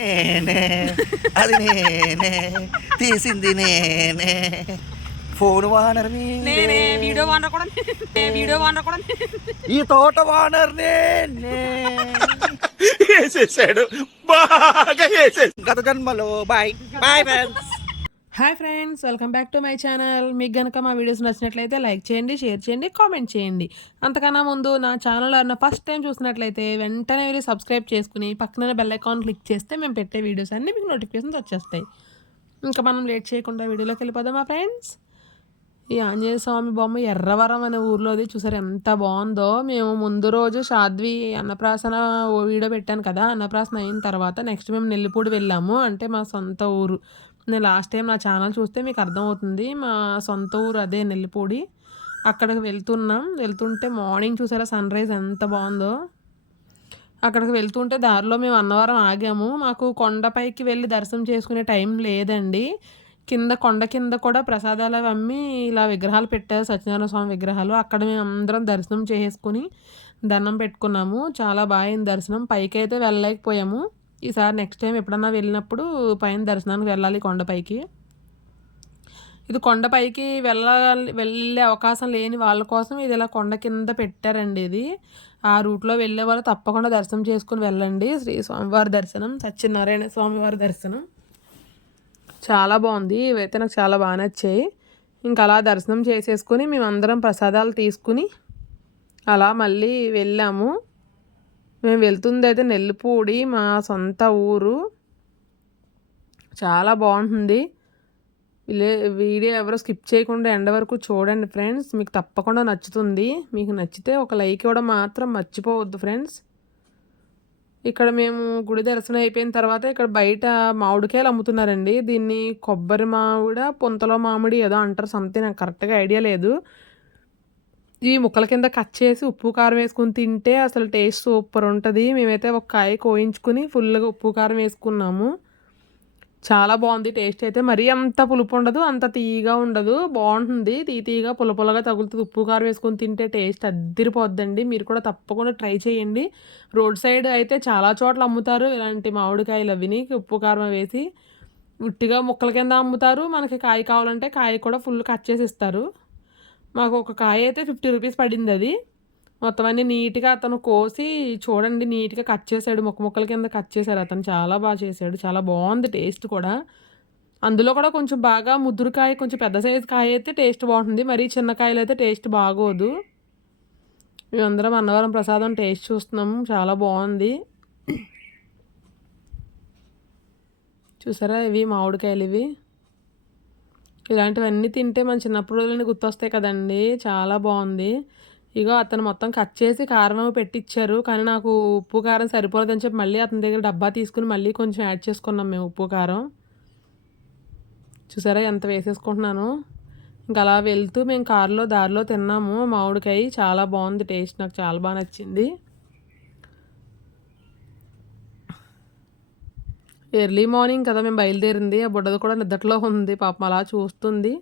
నేనే అది నేనే తీసింది నేనే. ఫోన్ వానర్ని నేనే వీడియో వానర్ కూడా నేనే, వీడియో వానర్ కూడా. ఈ తోట వానర్ నేనే. వేసేసాడు. బాగా వేసేసాడు. గత జన్మలో bye bye friends hi friends welcome back to my channel. మీకు కనుక మా వీడియోస్ నచ్చినట్లయితే లైక్ చేయండి షేర్ చేయండి కామెంట్ చేయండి. అంతకన్నా ముందు నా ఛానల్ అన్న ఫస్ట్ టైం చూసినట్లయితే వెంటనే వెళ్ళి సబ్స్క్రైబ్ చేసుకుని పక్కన బెల్ ఐకాన్ క్లిక్ చేస్తే మేము పెట్టే వీడియోస్ అన్నీ మీకు నోటిఫికేషన్స్ వచ్చేస్తాయి. ఇంకా మనం లేట్ చేయకుండా వీడియోలోకి వెళ్ళిపోదాం మా ఫ్రెండ్స్? ఈ ఆంజనేయ స్వామి బొమ్మ ఎర్రవరం అనే ఊర్లోది చూసారు ఎంత బాగుందో. మేము ముందు రోజు షాద్వి అన్నప్రాసన ఓ వీడియో పెట్టాను కదా అన్నప్రాసన అయిన తర్వాత నెక్స్ట్ మేము నెల్లిపూడి వెళ్ళాము. అంటే మా సొంత ఊరు. నేను లాస్ట్ టైం నా ఛానల్ చూస్తే మీకు అర్థమవుతుంది. మా సొంత ఊరు అదే నెల్లిపూడి. అక్కడికి వెళ్తున్నాం. వెళ్తుంటే మార్నింగ్ చూసారా సన్ రైజ్ ఎంత బాగుందో. అక్కడికి వెళ్తుంటే దారిలో మేము అన్నవరం ఆగాము. మాకు కొండపైకి వెళ్ళి దర్శనం చేసుకునే టైం లేదండి. కింద కొండ కింద కూడా ప్రసాదాలు అవి అమ్మి ఇలా విగ్రహాలు పెట్టారు. సత్యనారాయణ స్వామి విగ్రహాలు. అక్కడ మేము అందరం దర్శనం చేసుకుని దండం పెట్టుకున్నాము. చాలా బాగా దర్శనం. పైకి అయితే వెళ్ళలేకపోయాము. ఈసారి నెక్స్ట్ టైం ఎప్పుడన్నా వెళ్ళినప్పుడు పైన దర్శనానికి వెళ్ళాలి కొండపైకి. ఇది కొండపైకి వెళ్ళాలి వెళ్ళే అవకాశం లేని వాళ్ళ కోసం ఇది ఇలా కొండ కింద పెట్టారండి ఇది. ఆ రూట్లో వెళ్ళే వాళ్ళు తప్పకుండా దర్శనం చేసుకుని వెళ్ళండి. శ్రీ స్వామివారి దర్శనం సత్యనారాయణ స్వామివారి దర్శనం. చాలా బాగుంది. ఇవైతే నాకు చాలా బాగా నచ్చాయి. ఇంకా అలా దర్శనం చేసేసుకొని మేమందరం ప్రసాదాలు తీసుకుని అలా మళ్ళీ వెళ్ళాము. మేము వెళ్తుంది అయితే నెల్లిపూడి మా సొంత ఊరు. చాలా బాగుంటుంది. విలే వీడియో ఎవరో స్కిప్ చేయకుండా ఎండ వరకు చూడండి ఫ్రెండ్స్. మీకు తప్పకుండా నచ్చుతుంది. మీకు నచ్చితే ఒక లైక్ ఇవ్వడం మాత్రం మర్చిపోవద్దు ఫ్రెండ్స్. ఇక్కడ మేము గుడి దర్శనం అయిపోయిన తర్వాత ఇక్కడ బయట మామిడికాయలు అమ్ముతున్నారండి. దీన్ని కొబ్బరి మామిడ పుంతలో మామిడి ఏదో అంటారు. సంథింగ్ నాకు కరెక్ట్గా ఐడియా లేదు. ఈ ముక్కల కింద కట్ చేసి ఉప్పు కారం వేసుకుని తింటే అసలు టేస్ట్ సూపర్ ఉంటుంది. మేమైతే ఒక కాయ కోయించుకుని ఫుల్గా ఉప్పు కారం వేసుకున్నాము. చాలా బాగుంది టేస్ట్ అయితే. మరీ అంత పులుపు ఉండదు అంత తీయగా ఉండదు. బాగుంటుంది. తీ తీయగా పులపులగా తగులుతుంది. ఉప్పు కారం వేసుకొని తింటే టేస్ట్ అద్దిరిపోద్దండి. మీరు కూడా తప్పకుండా ట్రై చేయండి. రోడ్ సైడ్ అయితే చాలా చోట్ల అమ్ముతారు. ఇలాంటి మామిడికాయలు అవిని ఉప్పు కారం వేసి ఉట్టిగా ముక్కల కింద అమ్ముతారు. మనకి కాయ కావాలంటే కాయ కూడా ఫుల్ కట్ చేసి ఇస్తారు. మాకు ఒక కాయ అయితే ఫిఫ్టీ రూపీస్ పడింది అది మొత్తం అన్ని నీట్గా అతను కోసి చూడండి నీట్గా కట్ చేశాడు ముక్క ముక్కల కింద కట్ చేశాడు అతను చాలా బాగా చేశాడు చాలా బాగుంది టేస్ట్ కూడా. అందులో కూడా కొంచెం బాగా ముద్దురుకాయ కొంచెం పెద్ద సైజు కాయ అయితే టేస్ట్ బాగుంటుంది మరీ చిన్న కాయలు అయితే టేస్ట్ బాగోదు. మేమందరం అన్నవరం ప్రసాదం టేస్ట్ చూస్తున్నాము చాలా బాగుంది. చూసారా ఇవి మామిడికాయలు ఇవి? ఇలాంటివన్నీ తింటే మన చిన్నప్పుడు రోజులన్నీ గుర్తొస్తాయి కదండి. చాలా బాగుంది. ఇగో అతను మొత్తం కట్ చేసి కారం అవి పెట్టించారు కానీ నాకు ఉప్పు కారం సరిపోలేదని చెప్పి మళ్ళీ అతని దగ్గర డబ్బా తీసుకుని మళ్ళీ కొంచెం యాడ్ చేసుకున్నాం మేము ఉప్పు కారం. చూసారా ఎంత వేసేసుకుంటున్నాను? ఇంకా అలా వెళ్తూ మేము కారులో దారిలో తిన్నాము. మామిడికాయ చాలా బాగుంది టేస్ట్. నాకు చాలా బాగా నచ్చింది. ఎర్లీ మార్నింగ్ కదా మేము బయలుదేరింది. ఆ బుడ్డది కూడా నిద్రలో ఉంది. పాపం అలా చూస్తుంది.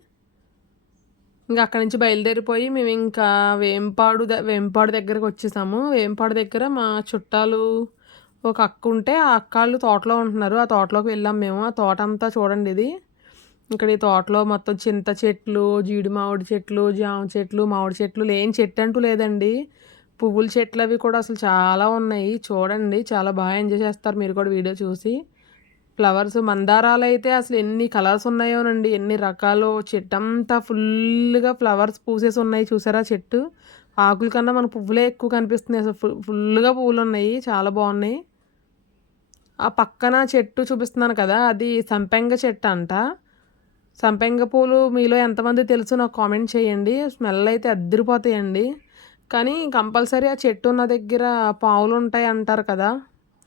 ఇంకా అక్కడి నుంచి బయలుదేరిపోయి మేము ఇంకా వేంపాడు వేంపాడు దగ్గరకు వచ్చేసాము. వేంపాడు దగ్గర మా చుట్టాలు ఒక అక్క ఉంటే ఆ అక్కాళ్ళు తోటలో ఉంటున్నారు. ఆ తోటలోకి వెళ్ళాం మేము. ఆ తోట అంతా చూడండి ఇది. ఇక్కడ ఈ తోటలో మొత్తం చింత చెట్లు జీడి మామిడి చెట్లు జామ చెట్లు మామిడి చెట్లు లేని చెట్టు అంటూ లేదండి. పువ్వుల చెట్లు అవి కూడా అసలు చాలా ఉన్నాయి. చూడండి చాలా బాగా ఎంజాయ్ చేస్తారు మీరు కూడా వీడియో చూసి. ఫ్లవర్స్ మందారాలు అయితే అసలు ఎన్ని కలర్స్ ఉన్నాయోనండి ఎన్ని రకాలు. చెట్టు అంతా ఫుల్గా ఫ్లవర్స్ పూసేసి ఉన్నాయి చూసారా చెట్టు? ఆకుల కన్నా మన పువ్వులే ఎక్కువ కనిపిస్తున్నాయి అసలు ఫుల్ ఫుల్గా పువ్వులు ఉన్నాయి చాలా బాగున్నాయి. ఆ పక్కన చెట్టు చూపిస్తున్నాను కదా అది సంపెంగ చెట్టు అంట. సంపెంగ పూలు మీలో ఎంతమంది తెలుసు నాకు కామెంట్ చేయండి స్మెల్ అయితే అద్దరిపోతాయండి. కానీ కంపల్సరీ ఆ చెట్టు ఉన్న దగ్గర పావులు ఉంటాయి అంటారు కదా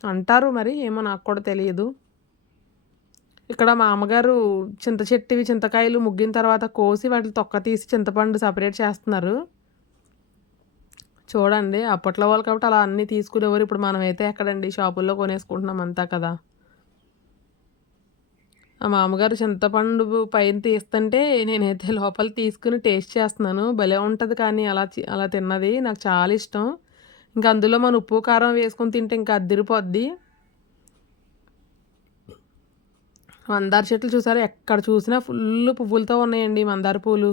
అంటారు మరి ఏమో నాకు కూడా తెలియదు. ఇక్కడ మా అమ్మగారు చింత చెట్టువి చింతకాయలు ముగ్గిన తర్వాత కోసి వాటిని తొక్క తీసి చింతపండు సపరేట్ చేస్తున్నారు. చూడండి అప్పట్లో వాళ్ళు కాబట్టి అలా అన్నీ తీసుకునేవారు. ఇప్పుడు మనమైతే ఎక్కడండి? షాపుల్లో కొనేసుకుంటున్నాం అంతా కదా. ఆ మామగారు చింతపండు పైన తీస్తుంటే నేనైతే లోపల తీసుకుని టేస్ట్ చేస్తున్నాను. భలే ఉంటుంది కానీ అలా అలా తిన్నది నాకు చాలా ఇష్టం. ఇంకా అందులో మన ఉప్పు కారం వేసుకొని తింటే ఇంకా అద్దిరిపోద్ది. మందార చెట్లు చూసారా? ఎక్కడ చూసినా ఫుల్ పువ్వులతో ఉన్నాయండి మందార పూలు.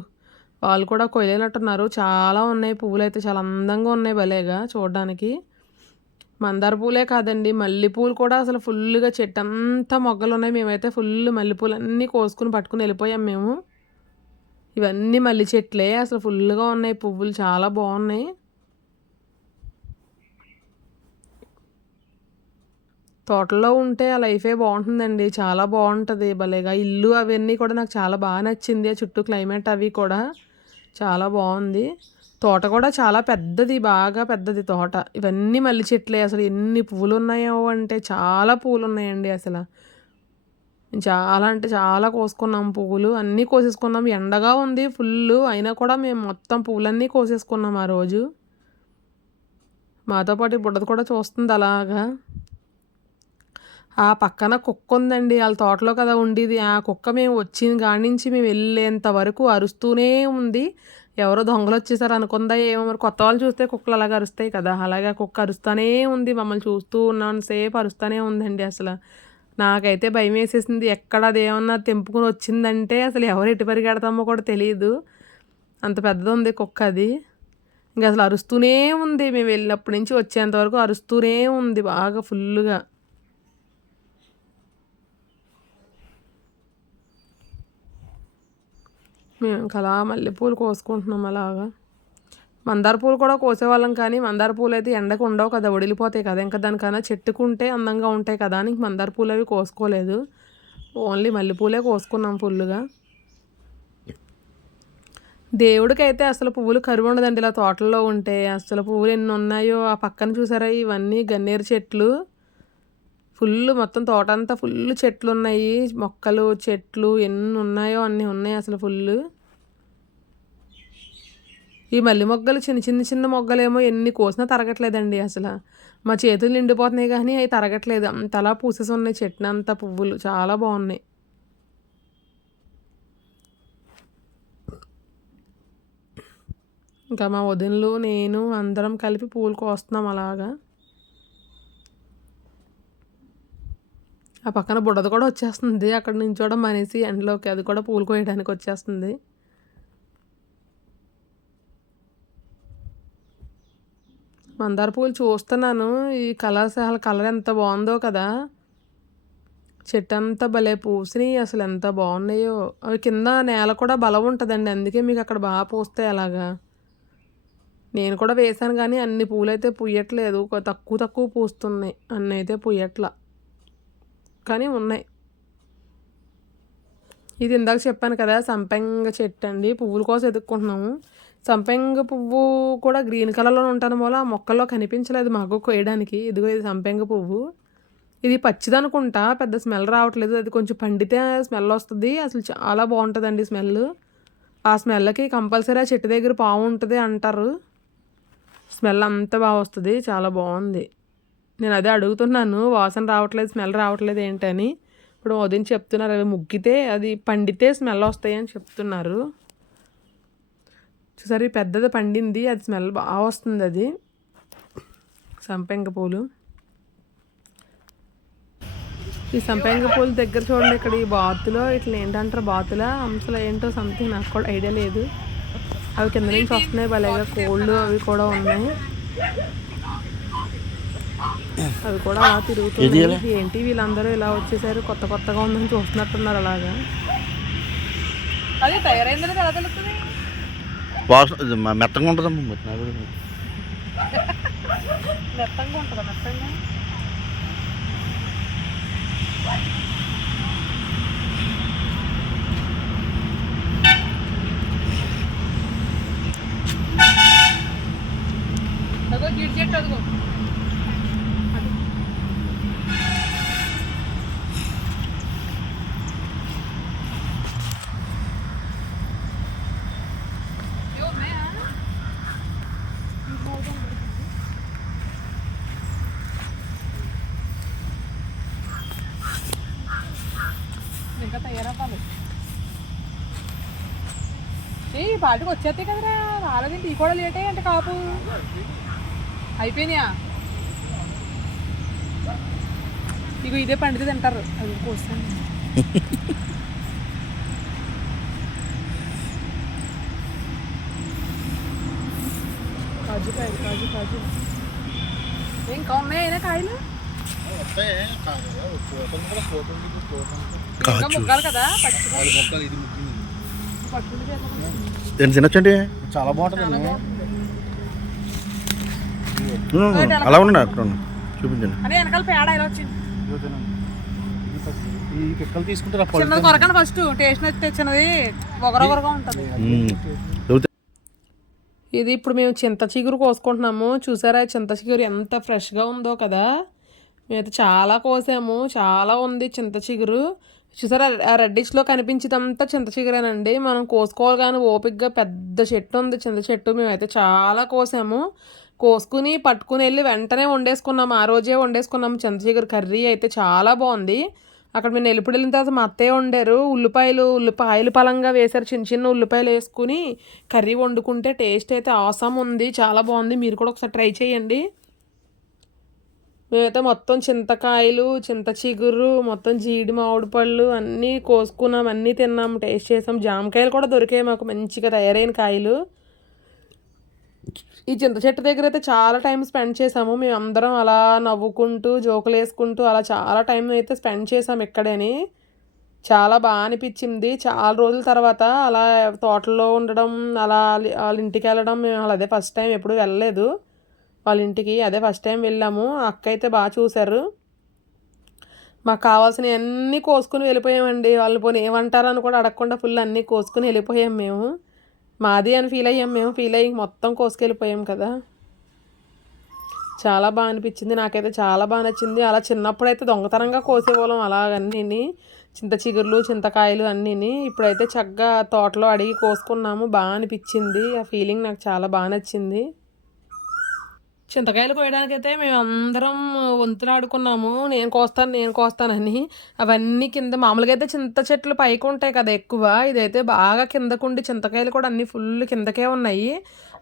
వాళ్ళు కూడా కొయ్యలేనట్టున్నారు. చాలా ఉన్నాయి పువ్వులు అయితే చాలా అందంగా ఉన్నాయి భలేగా చూడడానికి. మందార పూలే కాదండి మల్లెపూలు కూడా అసలు ఫుల్గా చెట్టు అంతా మొగ్గలు ఉన్నాయి. మేమైతే ఫుల్ మల్లెపూలు అన్నీ కోసుకుని పట్టుకుని వెళ్ళిపోయాం మేము. ఇవన్నీ మల్లి చెట్లే అసలు ఫుల్గా ఉన్నాయి పువ్వులు చాలా బాగున్నాయి. తోటలో ఉంటే ఆ లైఫే బాగుంటుందండి. చాలా బాగుంటుంది. భలేగా ఇల్లు అవన్నీ కూడా నాకు చాలా బాగా నచ్చింది. ఆ చుట్టూ క్లైమేట్ అవి కూడా చాలా బాగుంది. తోట కూడా చాలా పెద్దది. బాగా పెద్దది తోట. ఇవన్నీ మల్లి చెట్లే. అసలు ఎన్ని పువ్వులు ఉన్నాయో అంటే చాలా పువ్వులు ఉన్నాయండి అసలు. చాలా అంటే చాలా కోసుకున్నాం పువ్వులు. అన్నీ కోసేసుకున్నాం. ఎండగా ఉంది ఫుల్ అయినా కూడా మేము మొత్తం పువ్వులన్నీ కోసేసుకున్నాం ఆ రోజు. మాతో పాటు ఈ బుడ్డది కూడా చూస్తుంది అలాగా. ఆ పక్కన కుక్క ఉందండి వాళ్ళ తోటలో కదా ఉండేది. ఆ కుక్క మేము వచ్చిన కాడి నుంచి మేము వెళ్ళేంత వరకు అరుస్తూనే ఉంది. ఎవరో దొంగలు వచ్చేసారు అనుకుందా ఏమో మరి కొత్త వాళ్ళు చూస్తే కుక్కలు అలాగ అరుస్తాయి కదా. అలాగే కుక్క అరుస్తూనే ఉంది మమ్మల్ని చూస్తూ ఉన్నాను. సేపు అరుస్తూనే ఉందండి అసలు. నాకైతే భయం వేసేసింది ఎక్కడ అదేమన్నా తెంపుకుని వచ్చిందంటే అసలు ఎవరు ఎటు పరిగెడతామో కూడా తెలియదు అంత పెద్దది ఉంది కుక్క అది. ఇంకా అసలు అరుస్తూనే ఉంది. మేము వెళ్ళినప్పటి నుంచి వచ్చేంత వరకు అరుస్తూనే ఉంది బాగా ఫుల్గా మేము ఇంకా అలా మల్లెపూలు కోసుకుంటున్నాం అలాగా. మందార పూలు కూడా కోసేవాళ్ళం కానీ మందార పూలు అయితే ఎండకు ఉండవు కదా ఒడిలిపోతాయి కదా. ఇంకా దానికన్నా చెట్టుకుంటే అందంగా ఉంటాయి కదా అని మందార పూలు అవి కోసుకోలేదు. ఓన్లీ మల్లెపూలే కోసుకున్నాం ఫుల్గా దేవుడికైతే అసలు పువ్వులు కరువు ఉండదండి ఇలా తోటల్లో ఉంటే. అసలు పువ్వులు ఎన్ని ఉన్నాయో ఆ పక్కన చూసారా? ఇవన్నీ గన్నేరు చెట్లు. ఫుల్ మొత్తం తోట అంతా ఫుల్ చెట్లు ఉన్నాయి మొక్కలు చెట్లు ఎన్ని ఉన్నాయో అన్నీ ఉన్నాయి అసలు ఫుల్ ఈ మల్లి మొగ్గలు చిన్న చిన్న చిన్న మొగ్గలేమో ఎన్ని కోసినా తరగట్లేదండి అసలు. మా చేతులు నిండిపోతున్నాయి కానీ అవి తరగట్లేదు. అంతలా పూసేసి ఉన్నాయి. చెట్టు అంతా పువ్వులు. చాలా బాగున్నాయి. ఇంకా మా వదినలు నేను అందరం కలిపి పూలు కోస్తున్నాం అలాగా. ఆ పక్కన బుడద కూడా వచ్చేస్తుంది. అక్కడ నించోవడం అనేసి ఎండలోకి అది కూడా పూలు కోయడానికి వచ్చేస్తుంది. మందార పూలు చూస్తున్నాను. ఈ కలర్స్ అసలు కలర్ ఎంత బాగుందో కదా. చెట్టు అంతా భలే పూసినాయి. అసలు ఎంత బాగున్నాయో. అవి కింద నేల కూడా బలం ఉంటుందండి. అందుకే మీకు అక్కడ బాగా పూస్తాయి అలాగా. నేను కూడా వేశాను కానీ అన్ని పూలు అయితే పూయట్లేదు తక్కువ తక్కువ పూస్తున్నాయి. అన్నీ అయితే కానీ ఉన్నాయి. ఇది ఇందాక చెప్పాను కదా సంపెంగ చెట్టు అండి. పువ్వుల కోసం ఎదుక్కుంటున్నాము. సంపెంగ పువ్వు కూడా గ్రీన్ కలర్లో ఉంటాను వల్ల ఆ మొక్కల్లో కనిపించలేదు మాకు కోయడానికి. ఇదిగో ఇది సంపెంగ పువ్వు. ఇది పచ్చిది అనుకుంటా పెద్ద స్మెల్ రావట్లేదు. అది కొంచెం పండితే స్మెల్ వస్తుంది. అసలు చాలా బాగుంటుందండి స్మెల్. ఆ స్మెల్కి కంపల్సరీ ఆ చెట్టు దగ్గర బాగుంటుంది ఉంటుంది అంటారు. స్మెల్ అంతా బాగా వస్తుంది. చాలా బాగుంది. నేను అదే అడుగుతున్నాను వాసన రావట్లేదు స్మెల్ రావట్లేదు ఏంటని. ఇప్పుడు ఉదయం చెప్తున్నారు అవి ముగ్గితే అది పండితే స్మెల్ వస్తాయి అని చెప్తున్నారు. చూసారి పెద్దది పండింది అది స్మెల్ బాగా వస్తుంది అది. సంపెంగ పూలు. ఈ సంపెంగ పూల దగ్గర చూడండి ఇక్కడ ఈ బాతులో ఇట్లా ఏంటంటారు బాతుల అంశలు ఏంటో సంథింగ్ నాకు కూడా ఐడియా లేదు. అవి కింద నుంచి వస్తున్నాయి భలేగా కోళ్ళు అవి కూడా ఉన్నాయి. అవి కూడా అలా తిరుగుతున్నాయి ఏంటి? వీళ్ళందరూ ఇలా వచ్చేసారు. కొత్త కొత్తగా ఉందని చూస్తున్నట్టున్నారు అలాగా. అదే తయారైందని ఎలా తెలుస్తుంది? వాసన మెత్తగా ఉంటుందమ్మా మరి నాకు కూడా. మెత్తంగా ఉంటుందా? మెత్తంగా? అదిగో చెట్టు అదిగో ఇవి ఉన్నాయా ఇంకా తయారవ్వాలి ఏ ఈ పాటికి వచ్చేస్తాయి కదరా? రాలేదేంటి ఈ కూడా లేట్ అంటే కాపు. అయిపోయినాయా? ఇగో ఇదే పండితే తింటారు. అది కోసం కాజు కాయలు కాజు కాజు. ఇంకా ఉన్నాయా కాయలు? ఇంకా ముగ్గాలి కదా? పట్టుకుని పట్టుకుని నేను తినొచ్చండి? చాలా బాగుంటుందండి. ఉమ్, అలా ఉండండి అక్కడ. చూపించండి. ఈ పిక్కలు చిన్నది కొరకండి ఫస్ట్. టేస్ట్ నచ్చితే చిన్నది ఒగరొగరగా ఉంటుంది. ఇది ఇప్పుడు మేము చింత చిగురు కోసుకుంటున్నాము. చూసారా చింత చిగురు ఎంత ఫ్రెష్గా ఉందో కదా. మేమైతే చాలా కోసాము. చాలా ఉంది చింత చిగురు. చూసారా? ఆ రెడ్డిష్లో కనిపించేదంతా చింత చిగురేనండి మనం కోసుకోవాలి కానీ ఓపిక్గా పెద్ద చెట్టు ఉంది. చింత చెట్టు మేమైతే చాలా కోసాము. కోసుకుని పట్టుకుని వెళ్ళి వెంటనే వండేసుకున్నాము. ఆ రోజే వండేసుకున్నాము. చింత చిగురు కర్రీ అయితే చాలా బాగుంది. అక్కడ మేము ఎలుపుడు వెళ్ళిన తర్వాత మా అత్తయ్య వండారు. ఉల్లిపాయలు ఉల్లిపాయలు పలంగా వేశారు. చిన్న చిన్న ఉల్లిపాయలు వేసుకుని కర్రీ వండుకుంటే టేస్ట్ అయితే అవసరం ఉంది. చాలా బాగుంది. మీరు కూడా ఒకసారి ట్రై చేయండి. మేమైతే మొత్తం చింతకాయలు చింత చిగురు మొత్తం జీడి మామిడి పళ్ళు అన్నీ కోసుకున్నాం అన్నీ తిన్నాం టేస్ట్ చేసాం. జామకాయలు కూడా దొరికాయి మాకు మంచిగా తయారైన కాయలు. ఈ చింత చెట్టు దగ్గర అయితే చాలా టైం స్పెండ్ చేసాము. మేము అందరం అలా నవ్వుకుంటూ జోకులు వేసుకుంటూ అలా చాలా టైం అయితే స్పెండ్ చేసాం ఇక్కడేని. చాలా బాగా అనిపించింది. చాలా రోజుల తర్వాత అలా తోటలో ఉండడం అలా వాళ్ళ- వాళ్ళ ఇంటికి వెళ్ళడం మేము అలా అదే ఫస్ట్ టైం ఎప్పుడు వెళ్ళలేదు. వాళ్ళ ఇంటికి. అదే ఫస్ట్ టైం వెళ్ళాము. అక్క అయితే బాగా చూశారు. మాకు కావాల్సినవి అన్నీ కోసుకుని వెళ్ళిపోయామండి. వాళ్ళు పోనీ ఏమంటారని కూడా అడగకుండా ఫుల్ అన్నీ కోసుకుని వెళ్ళిపోయాం మేము. మాది అని ఫీల్ అయ్యాం. మేము ఫీల్ అయ్యి మొత్తం కోసుకెళ్ళిపోయాం కదా. చాలా బాగా అనిపించింది. నాకైతే చాలా బాగా నచ్చింది. అలా చిన్నప్పుడు అయితే దొంగతనంగా కోసేవాళ్ళం అలాగన్నీ చింత చిగుర్లు చింతకాయలు అన్నీని. ఇప్పుడైతే చక్కగా తోటలో అడిగి కోసుకున్నాము. బాగా అనిపించింది. ఆ ఫీలింగ్ నాకు చాలా బాగా నచ్చింది. చింతకాయలు కోయడానికైతే మేము అందరం నేను కోస్తాను నేను కోస్తానని అవన్నీ కింద మామూలుగా అయితే చింత చెట్లు పైకి ఉంటాయి కదా ఎక్కువ. ఇదైతే బాగా కిందకుండి చింతకాయలు కూడా అన్ని ఫుల్ కిందకే ఉన్నాయి.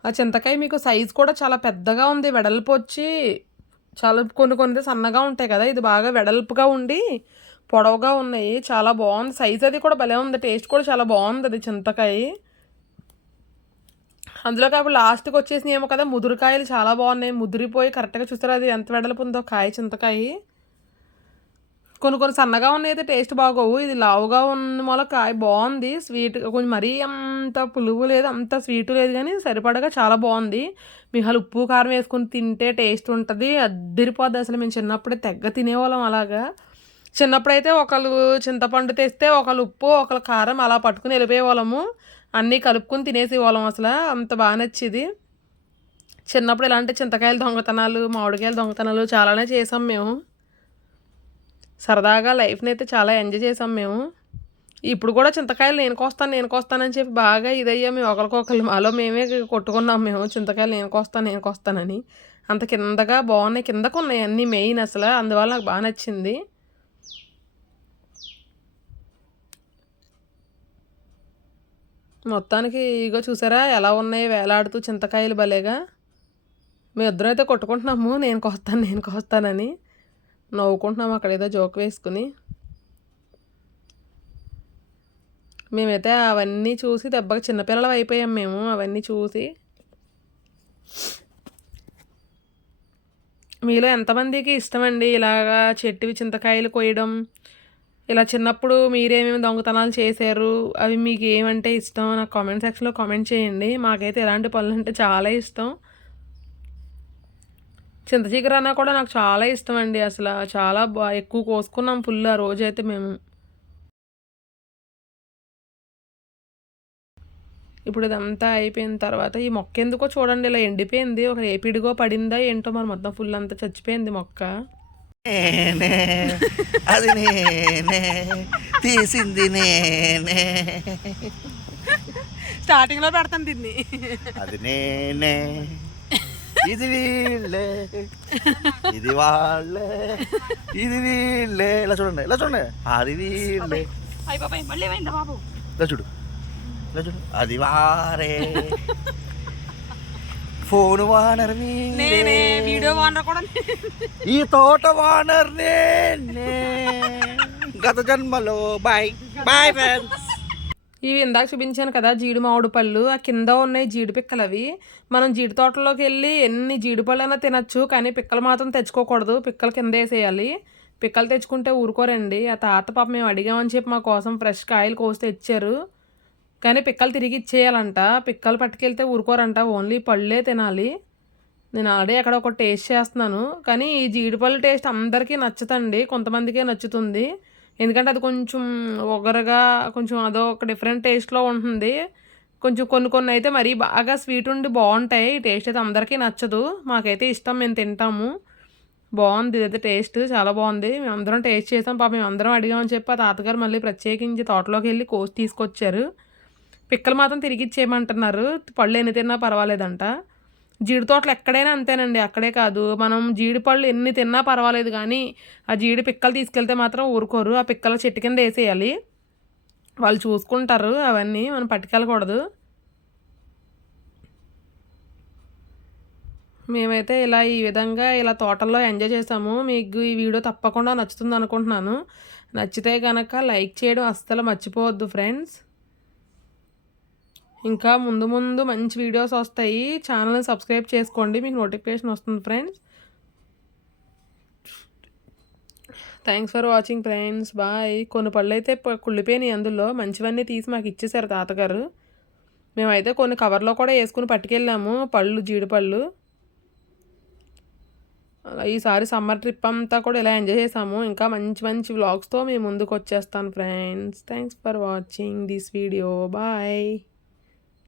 ఆ చింతకాయ మీకు సైజ్ కూడా చాలా పెద్దగా ఉంది. వెడల్పు వచ్చి చాలా కొన్ని కొన్ని సన్నగా ఉంటాయి కదా. ఇది బాగా వెడల్పుగా ఉండి పొడవుగా ఉన్నాయి. చాలా బాగుంది. సైజ్ అది కూడా భలే ఉంది. టేస్ట్ కూడా చాలా బాగుంది అది చింతకాయ. అందులో కాబట్టి లాస్ట్కి వచ్చేసినాయి ఏమో కదా ముదురుకాయలు చాలా బాగున్నాయి. ముదిరిపోయి కరెక్ట్గా చూస్తారా? అది ఎంత వెడల్పు ఉందో? కాయ చింతకాయ. కొన్ని కొన్ని సన్నగా ఉన్నాయి అయితే టేస్ట్ బాగోవు. ఇది లావుగా ఉన్న మూల కాయ బాగుంది. స్వీట్ కొంచెం మరీ అంత పులువు లేదు అంత స్వీట్ లేదు కానీ సరిపడగా చాలా బాగుంది. మిహాలు ఉప్పు కారం వేసుకొని తింటే టేస్ట్ ఉంటుంది. అద్దరిపోద్ది అసలు. మేము చిన్నప్పుడే తెగ్గ తినేవాళ్ళం అలాగా. చిన్నప్పుడైతే ఒకళ్ళు చింతపండు తెస్తే ఒకళ్ళు ఉప్పు ఒకళ్ళు కారం అలా పట్టుకుని వెళ్ళిపోయేవాళ్ళము. అన్నీ కలుపుకొని తినేసేవాళ్ళం అసలు. అంత బాగా నచ్చేది. చిన్నప్పుడు ఇలాంటి చింతకాయలు దొంగతనాలు మామిడికాయలు దొంగతనాలు చాలానే చేసాం మేము. సరదాగా లైఫ్ని అయితే చాలా ఎంజాయ్ చేసాం మేము. ఇప్పుడు కూడా చింతకాయలు నేను కోస్తాను నేను కోస్తానని చెప్పి బాగా ఇదయ్యా. మేము ఒకరికొకరు మాలో మేమే కొట్టుకున్నాం మేము. చింతకాయలు నేను కోస్తాను నేను కోస్తానని. అంత కిందగా బాగున్నాయి. కిందకు ఉన్నాయి అన్నీ మెయిన్ అసలు. అందువల్ల నాకు బాగా నచ్చింది. మొత్తానికి ఇగో చూసారా ఎలా ఉన్నాయి వేలాడుతూ చింతకాయలు భలేగా. మీ ఇద్దరం అయితే కొట్టుకుంటున్నాము నేను కోస్తాను నేను కోస్తానని. నవ్వుకుంటున్నాము అక్కడ ఏదో జోక్ వేసుకుని. మేమైతే అవన్నీ చూసి దెబ్బకి చిన్నపిల్లలు అయిపోయాం మేము అవన్నీ చూసి. మీలో ఎంతమందికి ఇష్టమండి ఇలాగా చెట్టువి చింతకాయలు కొయ్యడం? ఇలా చిన్నప్పుడు మీరేమేమి దొంగతనాలు చేశారు? అవి మీకు ఏమంటే ఇష్టం? నాకు కామెంట్ సెక్షన్లో కామెంట్ చేయండి. మాకైతే ఇలాంటి పనులు అంటే చాలా ఇష్టం. చింత చిగురన్నా కూడా నాకు చాలా ఇష్టం అండి అసలు. చాలా బా ఎక్కువ కోసుకున్నాం ఫుల్ ఆ రోజైతే మేము. ఇప్పుడు ఇదంతా అయిపోయిన తర్వాత ఈ మొక్క ఎందుకో చూడండి ఇలా ఎండిపోయింది. ఒక ఏపిడిగో పడిందా ఏంటో మరి మొత్తం ఫుల్ అంతా చచ్చిపోయింది మొక్క. నేనే అది నేనే తీసింది నేనే. స్టార్టింగ్లో పెడతాను దీన్ని. అది నేనే ఇది వీళ్ళే ఇది వాళ్ళే ఇది వీళ్ళే. ఇలా చూడండి ఇలా చూడండి. అది వీళ్ళే. అయిపోయి మళ్ళీ ఏమైందా బాబు? ఇలా చూడు ఇలా చూడు అది వారే. ఫోన్ వానర్ నేనే వీడియో ఓనర్ కూడా ఈ తోట వానర్ గత జన్మలో బాయ్. బాయ్ ఫ్రెండ్స్ ఇవి ఇందాక చూపించాను కదా జీడి మామిడి పళ్ళు. ఆ కింద ఉన్నాయి జీడి పిక్కలు అవి. మనం జీడి తోటలోకి వెళ్ళి ఎన్ని జీడి పళ్ళైనా తినచ్చు కానీ పిక్కలు మాత్రం తెచ్చుకోకూడదు. పిక్కలు కింద వేసేయాలి. పిక్కలు తెచ్చుకుంటే ఊరుకోరండి. ఆ తాత పాప మేము అడిగామని చెప్పి మా కోసం ఫ్రెష్ కాయలు కోసి తెచ్చారు. కానీ పిక్కలు తిరిగి ఇచ్చేయాలంట. పిక్కలు పట్టుకెళ్తే ఊరుకోరంట. ఓన్లీ పళ్ళే తినాలి. నేను ఆల్రెడీ అక్కడ ఒక టేస్ట్ చేస్తున్నాను. కానీ ఈ జీడిపళ్ళు టేస్ట్ అందరికీ నచ్చుతండి. కొంతమందికే నచ్చుతుంది. ఎందుకంటే అది కొంచెం ఒగరగా కొంచెం అదో ఒక డిఫరెంట్ టేస్ట్లో ఉంటుంది. కొంచెం కొన్ని కొన్ని అయితే మరీ బాగా స్వీట్ ఉండి బాగుంటాయి. ఈ టేస్ట్ అయితే అందరికీ నచ్చదు. మాకైతే ఇష్టం. మేము తింటాము. బాగుంది. ఇదైతే టేస్ట్ చాలా బాగుంది. మేము అందరం టేస్ట్ చేసాం. పాప మేము అందరం అడిగామని చెప్పి ఆ తాతగారు మళ్ళీ ప్రత్యేకించి తోటలోకి వెళ్ళి కోసి తీసుకొచ్చారు. పిక్కలు మాత్రం తిరిగి ఇచ్చేయమంటున్నారు పళ్ళు ఎన్ని తిన్నా పర్వాలేదంట. జీడి తోటలు ఎక్కడైనా అంతేనండి. అక్కడే కాదు. మనం జీడి పళ్ళు ఎన్ని తిన్నా పర్వాలేదు కానీ ఆ జీడి పిక్కలు తీసుకెళ్తే మాత్రం ఊరుకోరు. ఆ పిక్కల చెట్టు కింద వేసేయాలి. వాళ్ళు చూసుకుంటారు. అవన్నీ మనం పట్టుకెళ్ళకూడదు. మేమైతే ఇలా ఈ విధంగా ఇలా తోటల్లో ఎంజాయ్ చేసాము. మీకు ఈ వీడియో తప్పకుండా నచ్చుతుంది అనుకుంటున్నాను నచ్చితే కనుక లైక్ చేయడం అస్సలు మర్చిపోవద్దు ఫ్రెండ్స్. ఇంకా ముందు ముందు మంచి వీడియోస్ వస్తాయి. ఛానల్ని సబ్స్క్రైబ్ చేసుకోండి. మీకు నోటిఫికేషన్ వస్తుంది friends. Thanks for watching friends bye కొన్ని పళ్ళు అయితే కుళ్ళిపోయినాయి అందులో. మంచివన్నీ తీసి మాకు ఇచ్చేసారు తాతగారు. మేమైతే కొన్ని కవర్లో కూడా వేసుకుని పట్టుకెళ్ళాము. పళ్ళు జీడిపళ్ళు. అలా ఈసారి సమ్మర్ ట్రిప్ అంతా కూడా ఇలా ఎంజాయ్ చేసాము ఇంకా మంచి మంచి వ్లాగ్స్తో మేము ముందుకు వచ్చేస్తాను friends. Thanks for watching this video bye